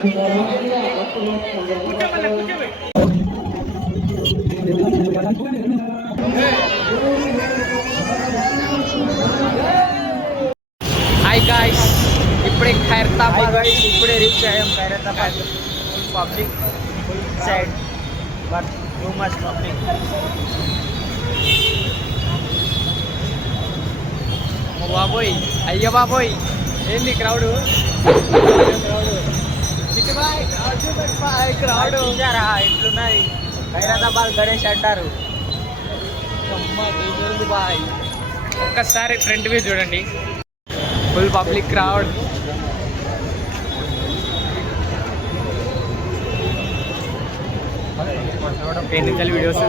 Hi guys, ఇప్పుడే ఖైరతాబాద్ ఇప్పుడే రీచ్ అయ్యాం. Khairatabad full public side, but too much public. బాబోయ్, అయ్యో బాబోయ్, ఏంది క్రౌడ్? క్రౌడ్ చూసారా ఎట్లున్నది? ఖైరతాబాద్ గణేష్ అంటారు. బాయ్, ఒక్కసారి ఫ్రంట్ వ్యూ చూడండి, ఫుల్ పబ్లిక్ క్రౌడ్. ఎన్నికల వీడియోస్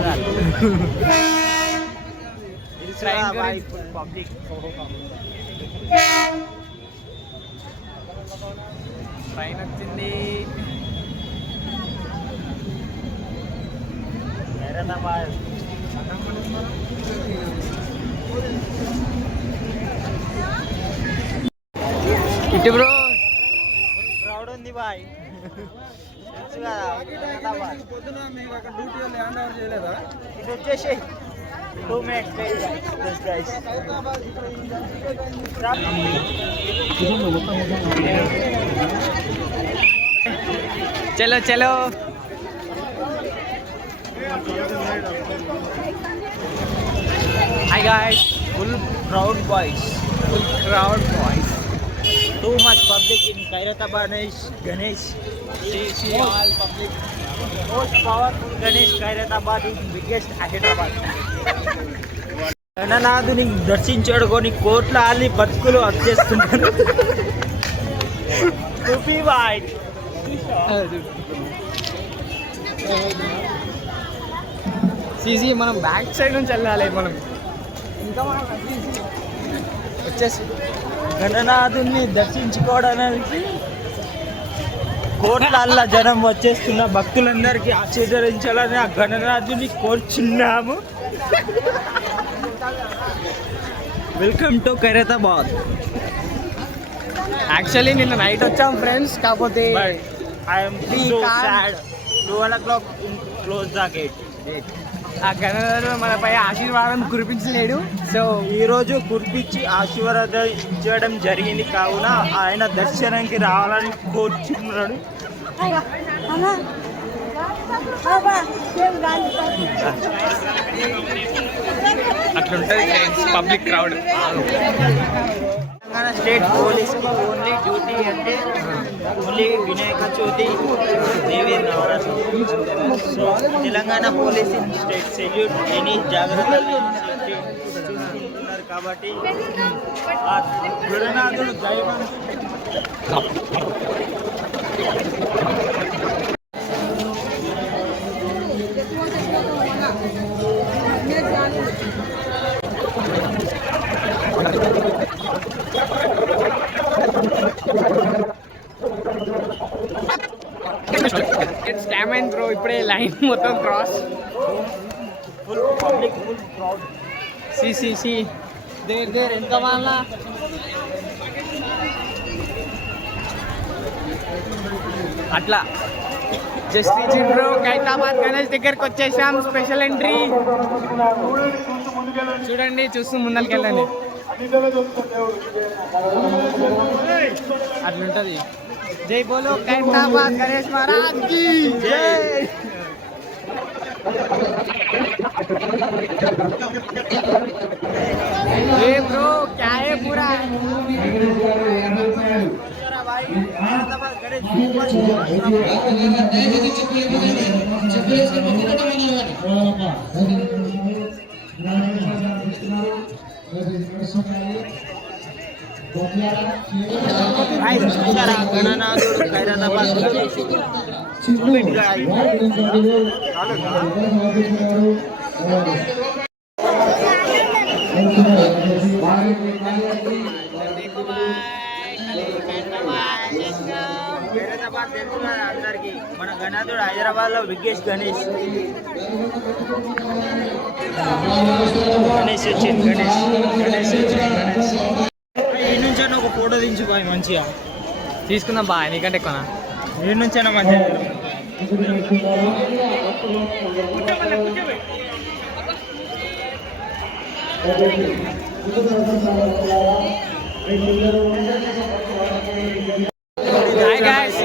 పబ్లిక్. ట్రైన్ వచ్చింది. ఇటు బ్రో క్రౌడ్ ఉంది బాయ్, తెలుసు కదా. ఇది వచ్చేసి 2 minutes guys. चलो चलो. Hi guys, full crowd boys, too much public in Khairathabad Ganesh. See all public. Most powerful Ganesh Khairathabad is biggest Hyderabad. గణనాథుని దర్శించుకొని కోట్ల ఆలి బతుకులు వచ్చేస్తున్నారు. సీసీ మనం బ్యాక్ సైడ్ నుంచి వెళ్ళాలి. మనం ఇంకా వచ్చేసి గణనాథుని దర్శించుకోవడానికి కోట్ల జనం వచ్చేస్తున్న భక్తులందరికీ ఆశీర్వదించాలని ఆ గణనాథుని కోరుచున్నాము. Welcome to Khairatabad. యాక్చువల్లీ నిన్న నైట్ వచ్చాం ఫ్రెండ్స్, కాకపోతే I'm so sad. 12 o'clock close the gate. ఆ గణనాథుడు మనపై ఆశీర్వాదం కురిపించలేడు, సో ఈరోజు కురిపించి ఆశీర్వాదించడం జరిగింది. కావున ఆయన దర్శనానికి రావాలని కోరుచున్నాడు. అట్లుంటుంది పబ్లిక్ క్రౌడ్. తెలంగాణ స్టేట్ పోలీస్కి ఓన్లీ డ్యూటీ అంటే only Vinayaka Chavithi, Devi Navaratri. So Telangana police in state salute any జాగ్రత్తలు చూసుకుంటున్నారు. కాబట్టి ఆ గణనాథుడు దైవం. బ్రో ఇప్పుడే లైన్ మొత్తం cross. Full public, full crowd. See there ఎంత వాళ్ళ. అట్లా జస్ట్ బ్రో ఖైరతాబాద్ గణేష్ దగ్గరకు వచ్చేసాం. స్పెషల్ ఎంట్రీ చూడండి, చూస్తూ ముందరికి వెళ్ళండి. అట్లుంటది. జై బోలో ఖైరతాబాద్ గణేష్ మహారాజ్ की जय. ये ब्रो क्या है पूरा గణనాథుడు ఖైరతాబాద్ అందరికి. మన గణనాథుడు హైదరాబాద్ లో బిగ్గెస్ట్ గణేష్. గణేష్ వచ్చింది, గణేష్ ఈ నుంచి ఒక ఫోటో దించు బాయ్, మంచిగా తీసుకుందాం బాయ్. నీకంటే ఎక్కువనా? వీడి నుంచైనా మంచిగా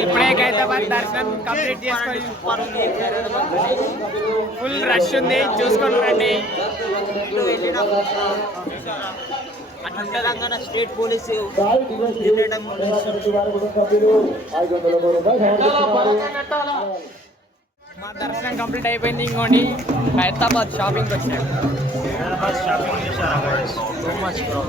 ఇప్పుడే హైదరాబాద్ దర్శనం కంప్లీట్ చేసుకొని ఫుల్ రష్ ఉంది చూసుకొని రండి. తెలంగాణ స్టేట్ పోలీసు మా దర్శనం కంప్లీట్ అయిపోయింది. ఇంకోండి హైదరాబాద్ షాపింగ్కి వచ్చాము. హైదరాబాద్ షాపింగ్ చేశారా? So much bro.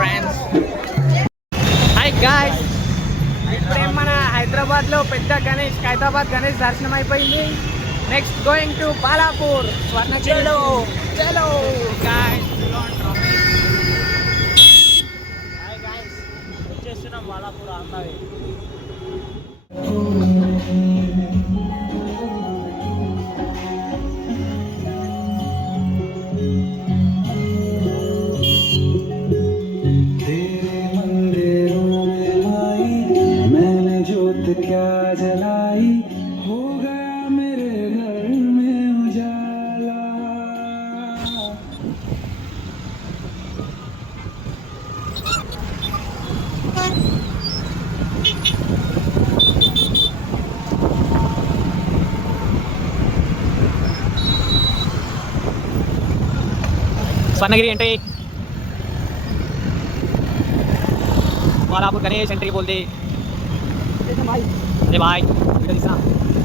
Friends hi guys, ఇప్పుడే మన హైదరాబాద్లో పెద్ద హైదరాబాద్ గణేష్ దర్శనం అయిపోయింది. నెక్స్ట్ గోయింగ్ టు బాలాపూర్ స్వర్ణగిరిలో. చలో గాయ్స్, హాయ్ గాయ్స్, వచ్చేస్తున్నాం బాలాపూర్ ఆంధ్రవే. क्या जलाई हो गया मेरे घर में उजाला. स्वर्णगिरी एंट्री, बालापुर गणेश एंट्री बोल दे. अरे भाई वीडियो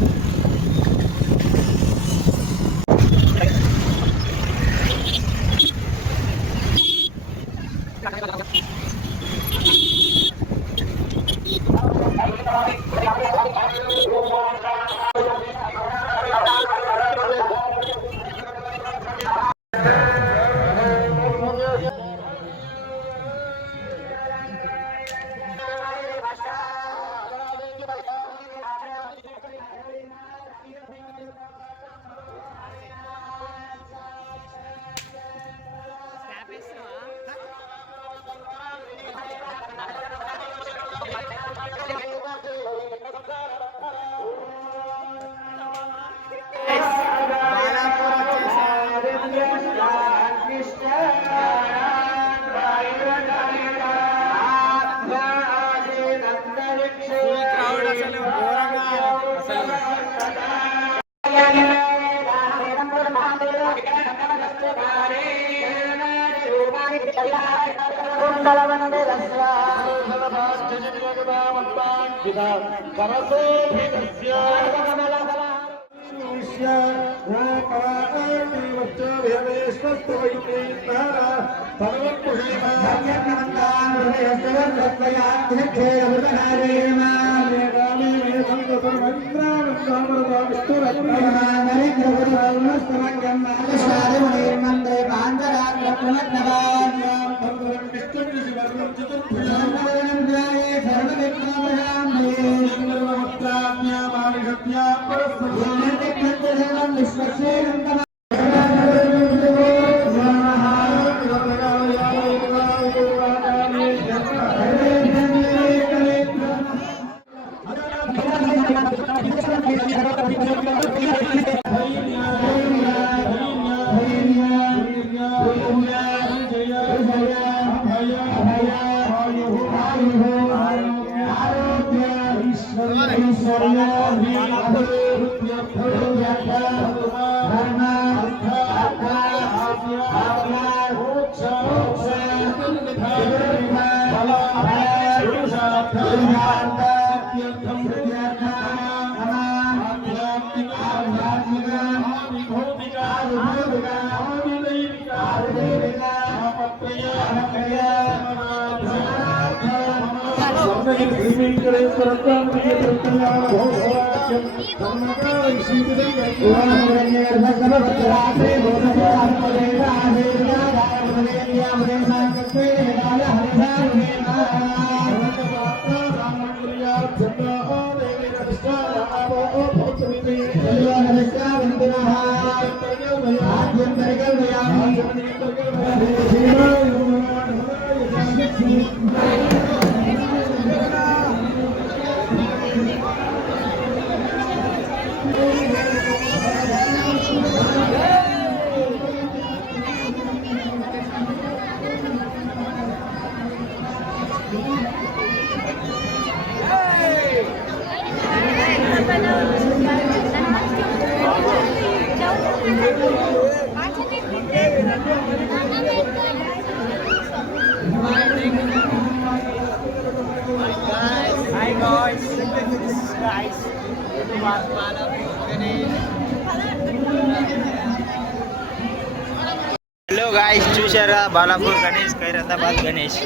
గాయ్స్ చూశారా బాలాపూర్ గణేష్ ఖైరతాబాద్ గణేష్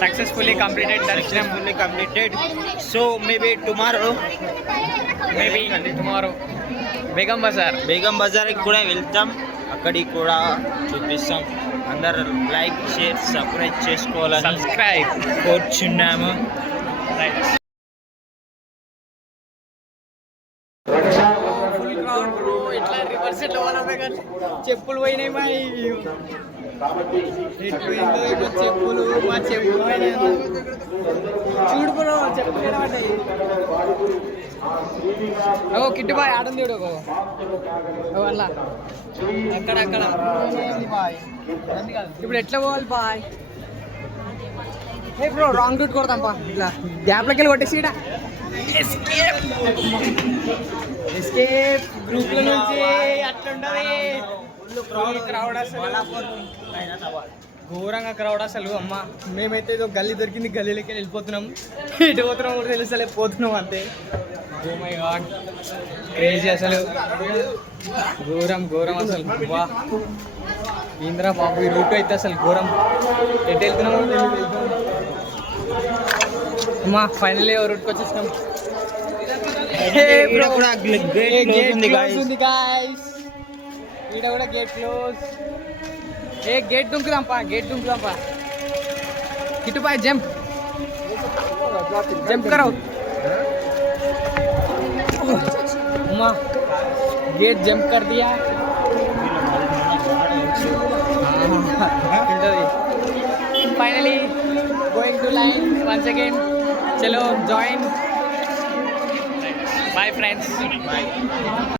సక్సెస్ఫుల్లీ కంప్లీటెడ్ దర్శనం fully completed so maybe tomorrow Begum బజార్కి కూడా వెళ్తాం అక్కడికి కూడా చూపిస్తాం అందరూ లైక్ షేర్ సబ్స్క్రైబ్ చేసుకోవాలని కోరుచున్నాము ఫుల్ క్రౌడ్ బ్రో ఎట్లా రివర్స్ ఎట్లా పోవాలి కానీ చెప్పులు పోయినాయి మా చెప్పులు మా చెప్పులు పోయినాయి చూడు బ్రో చెప్పులు పడ్డాయి ఓ కిట్టు బాయ్ ఆడంది చూడు అలా అక్కడ ఇప్పుడు ఎట్లా పోవాలి బాయ్ ఏ బ్రో రాంగ్ రూట్ కొడతాం పా ఇట్లా గ్యాప్లోకి వెళ్ళి కొట్టేసి ఇక్కడ ఎస్కేప్ గ్రూప్ల నుంచి అట్లుంటది క్రౌడ్ అసలు ఘోరంగా క్రౌడ్ అసలు అమ్మ మేమైతే ఏదో గల్లీ దొరికింది గల్లీలోకి వెళ్ళిపోతున్నాం ఇటు పోతున్నాం కూడా తెలుసలే పోతున్నాం అంతే ఓ మై గాడ్ క్రేజీ అసలు ఘోరం అసలు వా ఇంద్రా బాబు ఈ రూట్ అయితే అసలు ఘోరం ఎటు వెళ్తున్నాం అమ్మా ఫైనల్లీ రూట్కి వచ్చేసినాం ఈడ కూడా గేట్ క్లోజ్ గేట్ దుంకుదాంపా కిట్టు పాయ్ జంప్ కరో अम्मा गेट जंप कर दिया finally going to line once again चलो जॉइन बाय फ्रेंड्स बाय